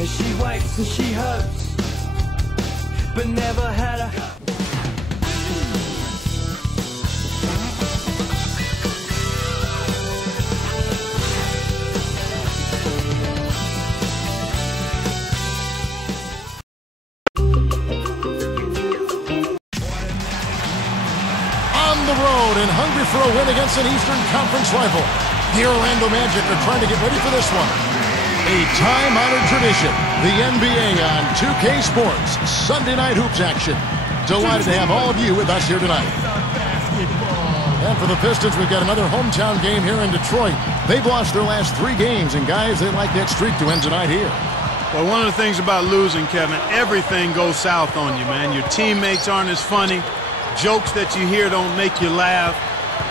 And she wipes and she hugs, but never had a... The road and hungry for a win against an Eastern Conference rival. The Orlando Magic are trying to get ready for this one. A time-honored tradition, the NBA on 2K Sports, Sunday night hoops action. Delighted to have all of you with us here tonight. And for the Pistons, we've got another hometown game here in Detroit. They've lost their last 3 games, and guys, they like that streak to end tonight here. Well, one of the things about losing, Kevin, everything goes south on you, man. Your teammates aren't as funny. Jokes that you hear don't make you laugh.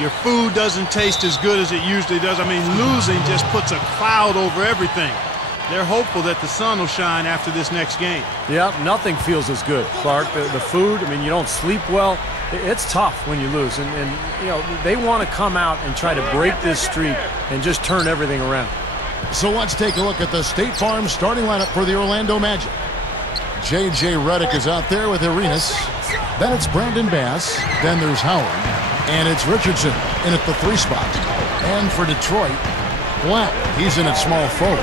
Your food doesn't taste as good as it usually does. I mean, losing just puts a cloud over everything. They're hopeful that the sun will shine after this next game. Yep, nothing feels as good, Clark. The food, I mean, you don't sleep well. It's tough when you lose. And you know, they want to come out and try to break this streak and just turn everything around. So let's take a look at the State Farm starting lineup for the Orlando Magic. J.J. Redick is out there with Arenas. Then it's Brandon Bass. Then there's Howard. And it's Richardson in at the 3 spot. And for Detroit, Black. He's in at small forward.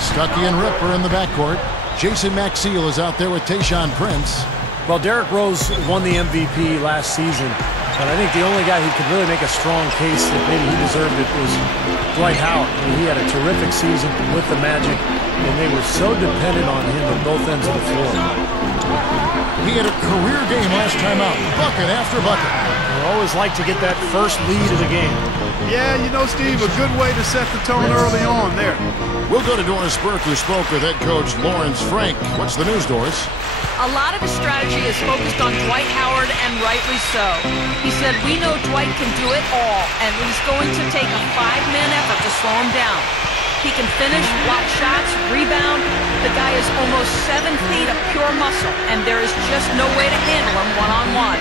Stuckey and Ripper in the backcourt. Jason Maxiell is out there with Tayshaun Prince. Well, Derrick Rose won the MVP last season. But I think the only guy who could really make a strong case that maybe he deserved it was Dwight Howard. I mean, he had a terrific season with the Magic, and they were so dependent on him at both ends of the floor. He had a career game last time out, bucket after bucket. You always like to get that first lead of the game. Yeah, you know, Steve, a good way to set the tone early on there. We'll go to Doris Burke, who spoke with head coach Lawrence Frank. What's the news, Doris? A lot of his strategy is focused on Dwight Howard, and rightly so. He said, we know Dwight can do it all, and he's going to take a 5-man effort to slow him down. He can finish, block shots, rebound. The guy is almost 7 feet of pure muscle, and there is just no way to handle him one-on-one.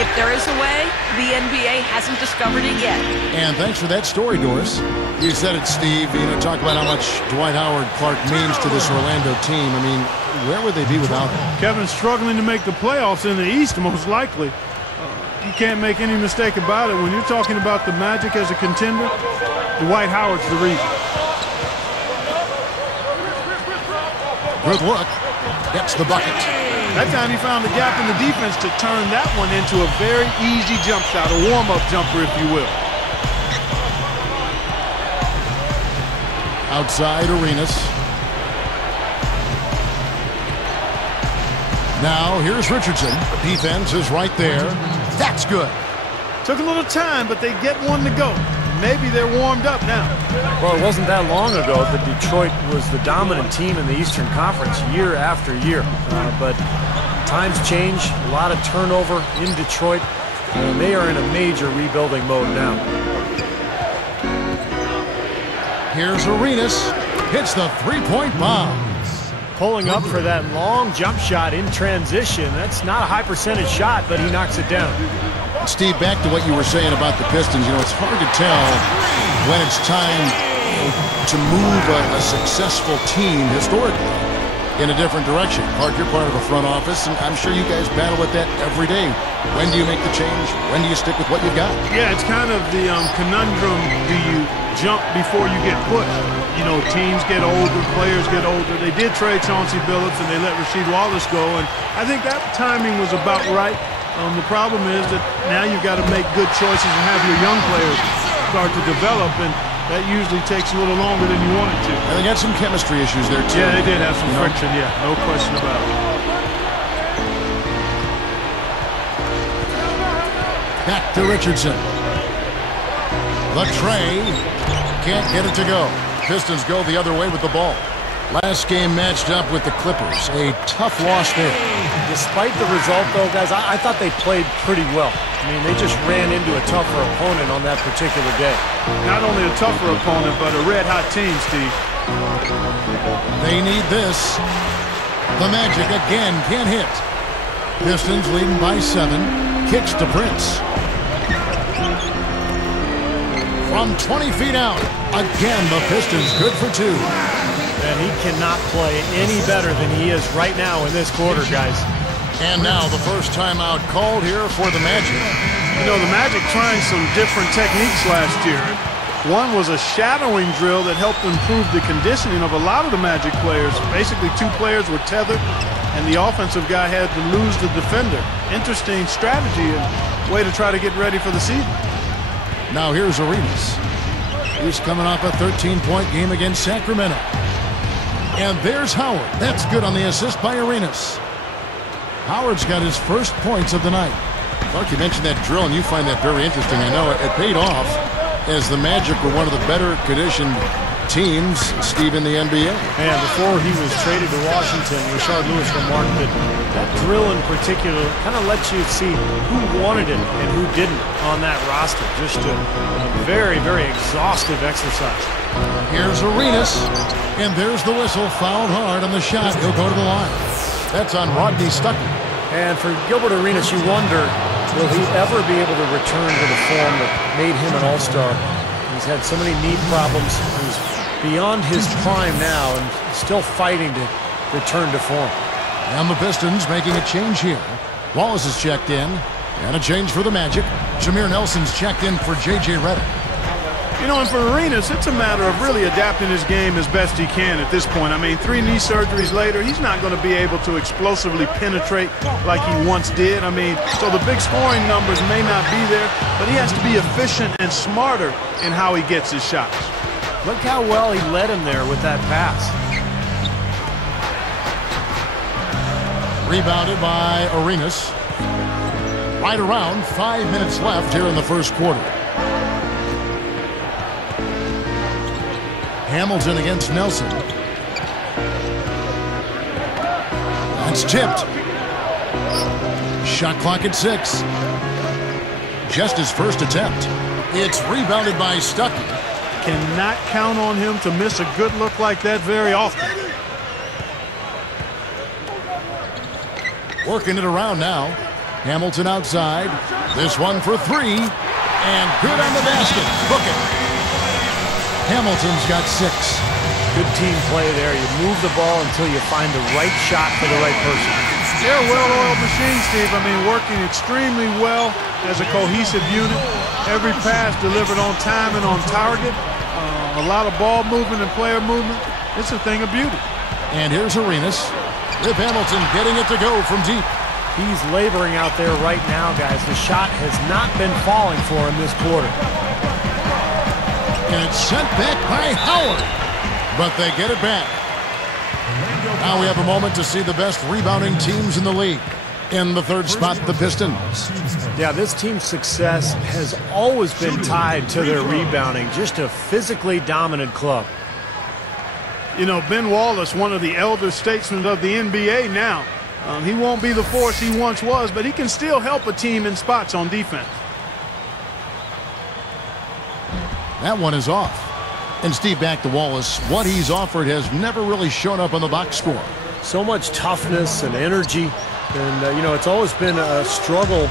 If there is a way, the NBA hasn't discovered it yet. And thanks for that story, Doris. You said it, Steve. You know, talk about how much Dwight Howard Clark means to this Orlando team. I mean, where would they be without him? Kevin's struggling to make the playoffs in the East, most likely. You can't make any mistake about it. When you're talking about the Magic as a contender, Dwight Howard's the reason. Good look. Gets the bucket. That time he found a gap in the defense to turn that one into a very easy jump shot, a warm-up jumper, if you will. Outside Arenas. Now here's Richardson. Defense is right there. That's good. Took a little time, but they get one to go. Maybe they're warmed up now. Well, it wasn't that long ago that Detroit was the dominant team in the Eastern Conference year after year. But times change, a lot of turnover in Detroit, and they are in a major rebuilding mode now. Here's Arenas. Hits the 3-point bomb. Pulling up for that long jump shot in transition. That's not a high percentage shot, but he knocks it down. Steve, back to what you were saying about the Pistons. You know, it's hard to tell when it's time to move a successful team historically in a different direction. Clark, you're part of a front office, and I'm sure you guys battle with that every day. When do you make the change? When do you stick with what you've got? Yeah, it's kind of the conundrum. Do you jump before you get pushed? You know, teams get older, players get older. They did trade Chauncey Billups, and they let Rasheed Wallace go, and I think that timing was about right. The problem is that now you've got to make good choices and have your young players start to develop, and that usually takes a little longer than you want it to. And they got some chemistry issues there, too. Yeah, they did have some friction, yeah, no question about it. Back to Richardson. The tray. Can't get it to go. Pistons go the other way with the ball. Last game matched up with the Clippers. A tough loss there. Despite the result, though, guys, I thought they played pretty well. I mean, they just ran into a tougher opponent on that particular day. Not only a tougher opponent, but a red-hot team, Steve. They need this. The Magic again can't hit. Pistons leading by 7. Kicks to Prince. From 20 feet out. Again, the Pistons good for 2. And he cannot play any better than he is right now in this quarter, guys. And now the first timeout called here for the Magic. You know, the Magic trying some different techniques last year. One was a shadowing drill that helped improve the conditioning of a lot of the Magic players. Basically, two players were tethered, and the offensive guy had to lose the defender. Interesting strategy and way to try to get ready for the season. Now here's Arenas. He's coming off a 13-point game against Sacramento. And there's Howard. That's good on the assist by Arenas. Howard's got his first points of the night. Clark, you mentioned that drill, and you find that very interesting. I know it paid off as the Magic were one of the better conditioned teams, Steve, in the NBA. And before he was traded to Washington, Rashard Lewis remarked that drill in particular kind of lets you see who wanted it and who didn't on that roster. Just a very, very exhaustive exercise. Here's Arenas, and there's the whistle. Fouled hard on the shot. He'll go to the line. That's on Rodney Stuckey. And for Gilbert Arenas, you wonder, will he ever be able to return to the form that made him an all-star? He's had so many knee problems. He's beyond his prime now and still fighting to return to form. And the Pistons making a change here. Wallace is checked in. And a change for the Magic. Jameer Nelson's checked in for J.J. Redick. You know, and for Arenas, it's a matter of really adapting his game as best he can at this point. I mean, 3 knee surgeries later, he's not going to be able to explosively penetrate like he once did. I mean, so the big scoring numbers may not be there, but he has to be efficient and smarter in how he gets his shots. Look how well he led him there with that pass. Rebounded by Arenas. Right around 5 minutes left here in the first quarter. Hamilton against Nelson. That's tipped. Shot clock at 6. Just his first attempt. It's rebounded by Stuckey. Cannot count on him to miss a good look like that very often. Working it around now. Hamilton outside. This one for 3. And good on the basket. Book it. Hamilton's got 6. Good team play there. You move the ball until you find the right shot for the right person. They're a well-oiled machine, Steve. I mean, working extremely well as a cohesive unit. Every pass delivered on time and on target. A lot of ball movement and player movement. It's a thing of beauty. And here's Arenas. With Hamilton getting it to go from deep. He's laboring out there right now, guys. The shot has not been falling for him this quarter. And it's sent back by Howard. But they get it back. Now we have a moment to see the best rebounding teams in the league. In the third spot, the Pistons. Yeah, this team's success has always been tied to their rebounding. Just a physically dominant club. You know, Ben Wallace, one of the elder statesmen of the NBA now. He won't be the force he once was, but he can still help a team in spots on defense. That one is off. And Steve, back to Wallace. What he's offered has never really shown up on the box score. So much toughness and energy. And, you know, it's always been a struggle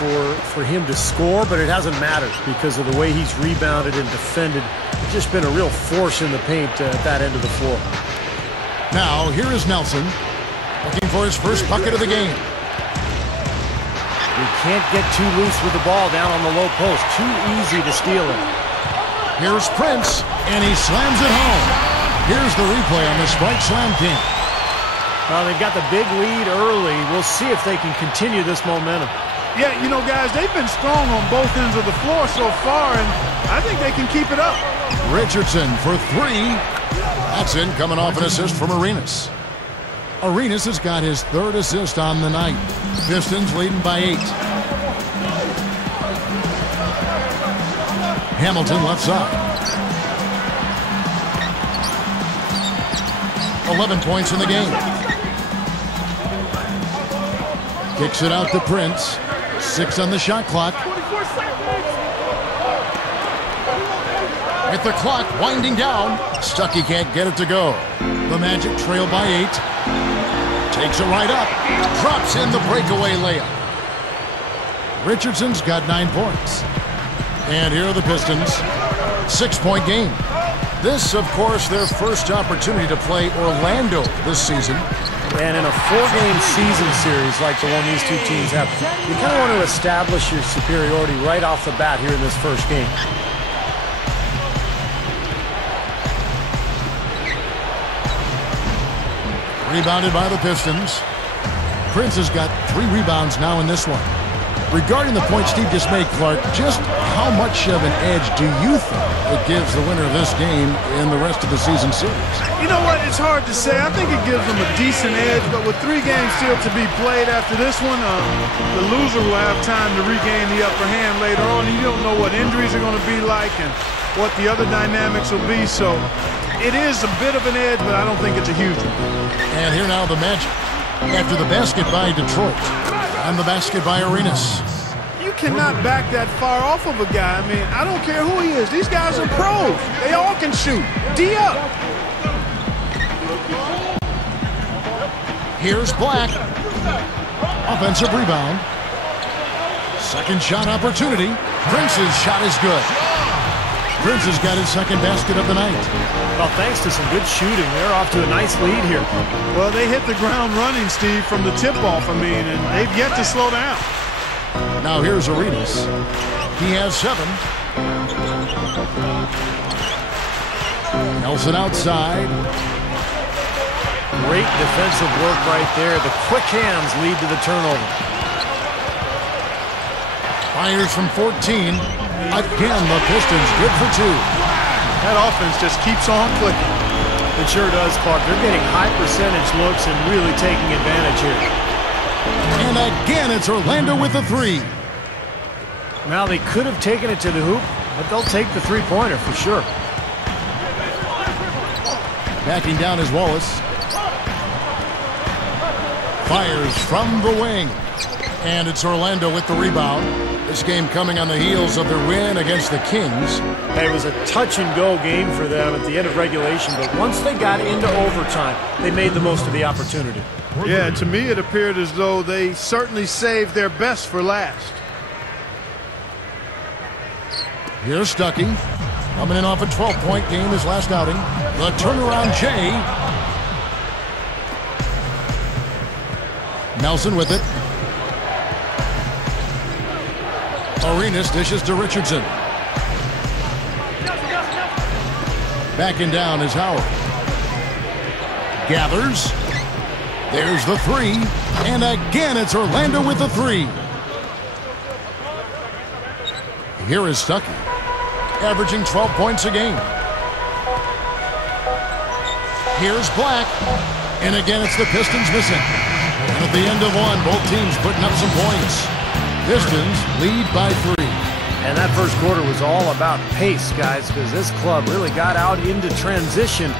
for him to score, but it hasn't mattered because of the way he's rebounded and defended. It's just been a real force in the paint at that end of the floor. Now, here is Nelson, looking for his first bucket of the game. We can't get too loose with the ball down on the low post. Too easy to steal it. Here's Prince, and he slams it home. Here's the replay on the Spike Slam King. Well, they've got the big lead early. We'll see if they can continue this momentum. Yeah, you know, guys, they've been strong on both ends of the floor so far, and I think they can keep it up. Richardson for 3. That's in, coming off an assist from Arenas. Arenas has got his 3rd assist on the night. Pistons leading by 8. Hamilton left side. 11 points in the game. Kicks it out to Prince. 6 on the shot clock. With the clock winding down, Stuckey can't get it to go. The Magic trail by 8. Takes it right up. Drops in the breakaway layup. Richardson's got 9 points. And here are the Pistons. 6-point game. This, of course, their first opportunity to play Orlando this season. And in a 4-game season series like the one these two teams have, you kind of want to establish your superiority right off the bat here in this first game. Rebounded by the Pistons. Prince has got 3 rebounds now in this one. Regarding the point Steve just made, Clark, just how much of an edge do you think it gives the winner of this game in the rest of the season series? You know what? It's hard to say. I think it gives them a decent edge, but with 3 games still to be played after this one, the loser will have time to regain the upper hand later on. You don't know what injuries are going to be like and what the other dynamics will be, so it is a bit of an edge, but I don't think it's a huge one. And here now the Magic. After the basket by Detroit. And the basket by Arenas. You cannot back that far off of a guy. I mean, I don't care who he is. These guys are pros. They all can shoot. D up. Here's Black. Offensive rebound. Second shot opportunity. Prince's shot is good. Prince has got his second basket of the night. Well, thanks to some good shooting, they're off to a nice lead here. Well, they hit the ground running, Steve, from the tip-off, and they've yet to slow down. Now here's Arenas. He has 7. Nelson outside. Great defensive work right there. The quick hands lead to the turnover. Fires from 14. Again, the Pistons good for 2. That offense just keeps on clicking. It sure does, Clark. They're getting high percentage looks and really taking advantage here. And again, it's Orlando with the 3. Now, they could have taken it to the hoop, but they'll take the three-pointer for sure. Backing down is Wallace. Fires from the wing. And it's Orlando with the rebound. This game coming on the heels of their win against the Kings. It was a touch-and-go game for them at the end of regulation, but once they got into overtime, they made the most of the opportunity. Yeah, to me it appeared as though they certainly saved their best for last. Here's Stuckey. Coming in off a 12-point game his last outing. The turnaround Jay. Nelson with it. Arenas dishes to Richardson. Backing down is Howard. Gathers. There's the 3. And again, it's Orlando with the 3. Here is Stuckey, averaging 12 points a game. Here's Black. And again, it's the Pistons missing. And at the end of one, both teams putting up some points. Pistons lead by 3. And that first quarter was all about pace, guys, because this club really got out into transition